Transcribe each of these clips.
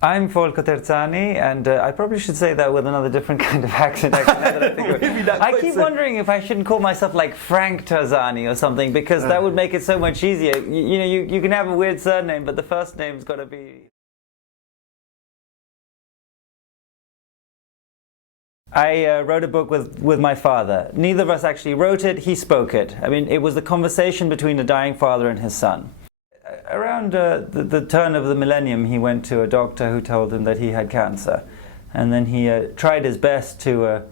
I'm Folco Terzani, and I probably should say that with another different kind of accent. Actually, now that I think of it. I keep wondering if I shouldn't call myself like Frank Terzani or something, because that would make it so much easier. You can have a weird surname, but the first name's got to be... I wrote a book with my father. Neither of us actually wrote it, he spoke it. I mean, it was the conversation between a dying father and his son. Around the turn of the millennium, he went to a doctor who told him that he had cancer. And then he tried his best to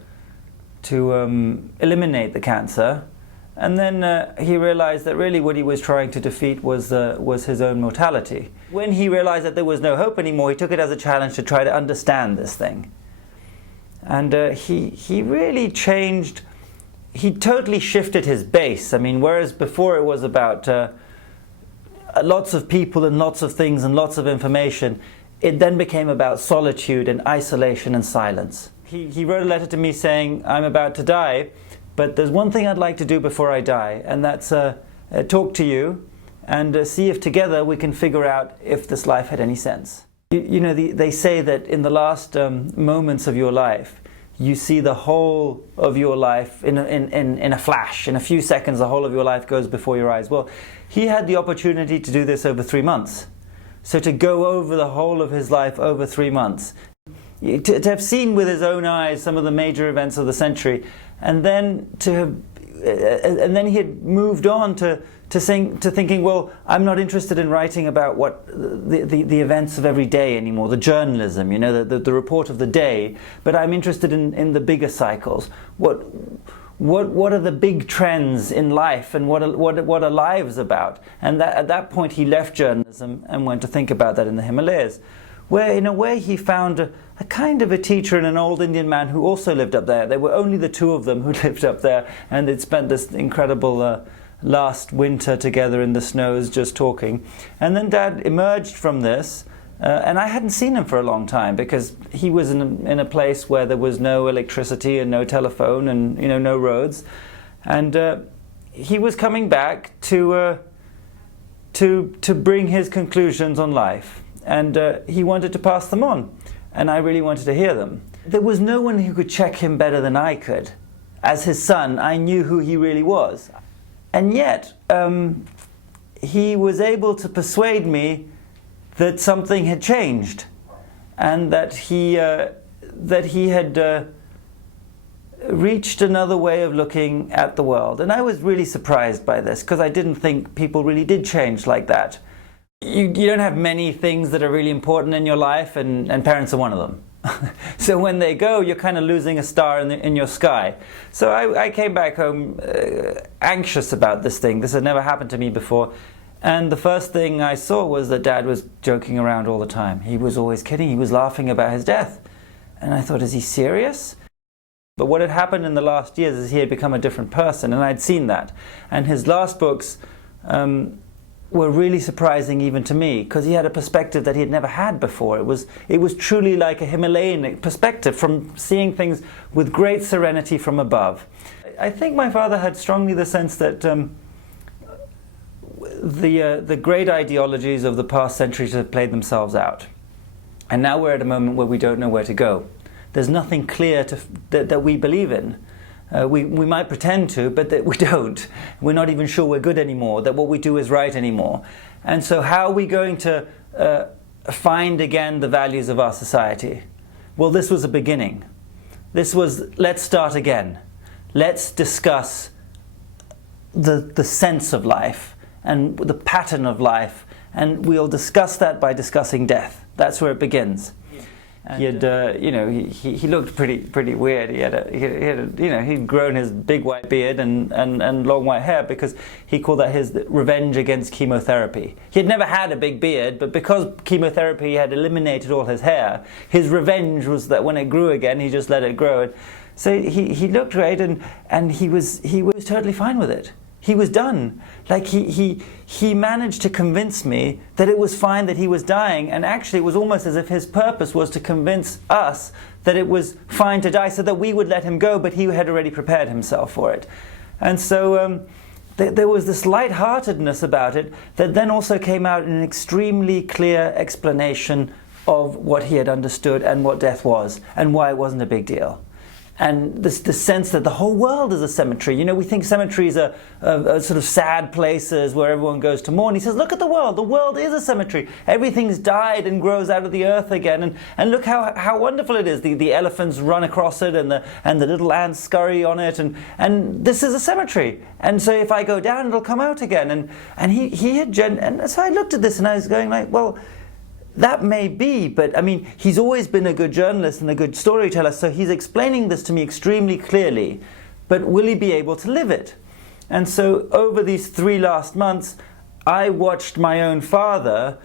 eliminate the cancer. And then he realized that really what he was trying to defeat was his own mortality. When he realized that there was no hope anymore, he took it as a challenge to try to understand this thing. And he really changed, he totally shifted his base. I mean, whereas before it was about lots of people and lots of things and lots of information, it then became about solitude and isolation and silence. He wrote a letter to me saying, I'm about to die, but there's one thing I'd like to do before I die, and that's talk to you and see if together we can figure out if this life had any sense. You know, they say that in the last moments of your life, you see the whole of your life in a flash. In a few seconds, the whole of your life goes before your eyes. Well, he had the opportunity to do this over 3 months. So to go over the whole of his life over 3 months, to have seen with his own eyes some of the major events of the century, and then he had moved on to thinking, well, I'm not interested in writing about what the events of every day anymore, the journalism, you know, the report of the day, but I'm interested in the bigger cycles. What are the big trends in life, and what are lives about? And at that point he left journalism and went to think about that in the Himalayas, where in a way he found a kind of a teacher and an old Indian man who also lived up there. There were only the two of them who lived up there, and they'd spent this incredible last winter together in the snows just talking. And then Dad emerged from this, and I hadn't seen him for a long time because he was in a place where there was no electricity and no telephone and no roads, and he was coming back to bring his conclusions on life, and he wanted to pass them on, and I really wanted to hear them. There was no one who could check him better than I could. As his son, I knew who he really was. And yet, he was able to persuade me that something had changed, and that he had reached another way of looking at the world. And I was really surprised by this, because I didn't think people really did change like that. You don't have many things that are really important in your life, and parents are one of them. So when they go, you're kind of losing a star in your sky. So I came back home anxious about this thing. This had never happened to me before. And the first thing I saw was that Dad was joking around all the time. He was always kidding. He was laughing about his death. And I thought, is he serious? But what had happened in the last years is he had become a different person, and I'd seen that. And his last books were really surprising even to me, because he had a perspective that he had never had before. It was truly like a Himalayan perspective, from seeing things with great serenity from above. I think my father had strongly the sense that the great ideologies of the past centuries have played themselves out. And now we're at a moment where we don't know where to go. There's nothing clear that we believe in. We might pretend to, but that we don't. We're not even sure we're good anymore, that what we do is right anymore. And so how are we going to find again the values of our society? Well, this was a beginning. This was, let's start again. Let's discuss the sense of life and the pattern of life, and we'll discuss that by discussing death. That's where it begins. And he had, he looked pretty weird. He'd grown his big white beard and long white hair, because he called that his revenge against chemotherapy. He had never had a big beard, but because chemotherapy had eliminated all his hair, his revenge was that when it grew again, he just let it grow. So he looked great, and he was totally fine with it. He was done. Like he managed to convince me that it was fine that he was dying, and actually it was almost as if his purpose was to convince us that it was fine to die so that we would let him go, but he had already prepared himself for it. And so there was this lightheartedness about it that then also came out in an extremely clear explanation of what he had understood and what death was and why it wasn't a big deal. And the sense that the whole world is a cemetery. You know, we think cemeteries are sort of sad places where everyone goes to mourn. He says, look at the world is a cemetery. Everything's died and grows out of the earth again. And look how wonderful it is. The elephants run across it and the little ants scurry on it. And this is a cemetery. And so if I go down, it'll come out again. And and so I looked at this and I was going like, well, that may be, but I mean, he's always been a good journalist and a good storyteller, so he's explaining this to me extremely clearly, but will he be able to live it? And so over these 3 last months, I watched my own father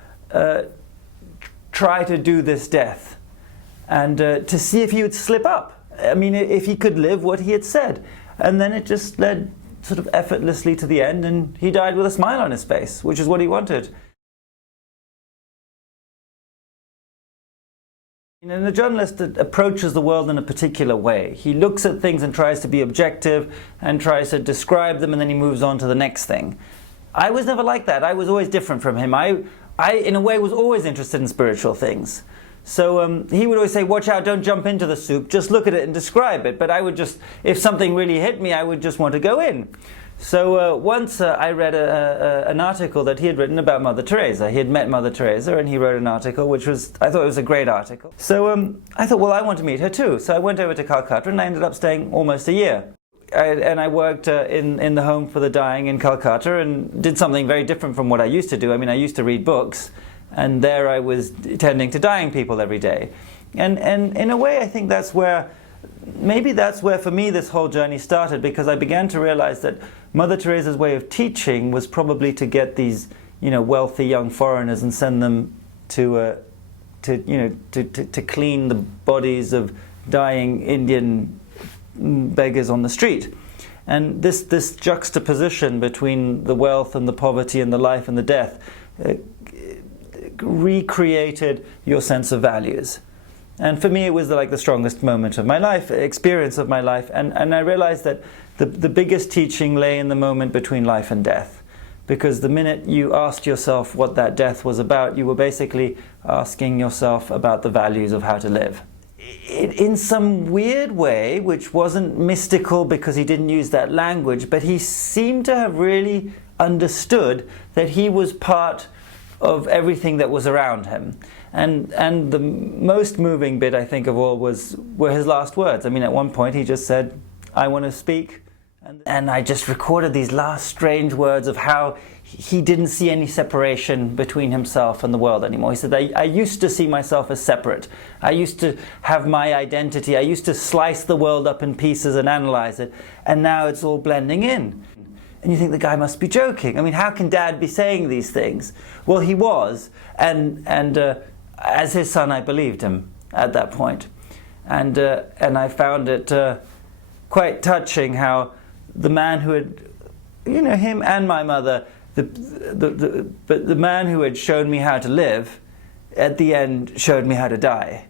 try to do this death, and to see if he would slip up. I mean, if he could live what he had said. And then it just led sort of effortlessly to the end, and he died with a smile on his face, which is what he wanted. And the journalist approaches the world in a particular way. He looks at things and tries to be objective and tries to describe them, and then he moves on to the next thing. I was never like that. I was always different from him. I in a way, was always interested in spiritual things. So he would always say, watch out, don't jump into the soup, just look at it and describe it. But I would just, if something really hit me, I would just want to go in. So once I read an article that he had written about Mother Teresa. He had met Mother Teresa and he wrote an article which I thought it was a great article. So I thought, well, I want to meet her too. So I went over to Calcutta and I ended up staying almost a year. I worked in the home for the dying in Calcutta and did something very different from what I used to do. I mean, I used to read books, and there I was tending to dying people every day. And in a way, I think maybe that's where for me this whole journey started, because I began to realize that Mother Teresa's way of teaching was probably to get these, wealthy young foreigners and send them to clean the bodies of dying Indian beggars on the street. And this juxtaposition between the wealth and the poverty and the life and the death recreated your sense of values. And for me, it was the strongest moment of my life, experience of my life. And I realized that the biggest teaching lay in the moment between life and death. Because the minute you asked yourself what that death was about, you were basically asking yourself about the values of how to live. In some weird way, which wasn't mystical because he didn't use that language, but he seemed to have really understood that he was part of everything that was around him. And the most moving bit, I think, of all were his last words. I mean, at one point he just said, I want to speak. And I just recorded these last strange words of how he didn't see any separation between himself and the world anymore. He said, I used to see myself as separate. I used to have my identity. I used to slice the world up in pieces and analyze it. And now it's all blending in. And you think the guy must be joking. I mean, how can Dad be saying these things? Well, he was. And as his son, I believed him at that point. And I found it quite touching how the man who had, him and my mother, but the man who had shown me how to live, at the end showed me how to die.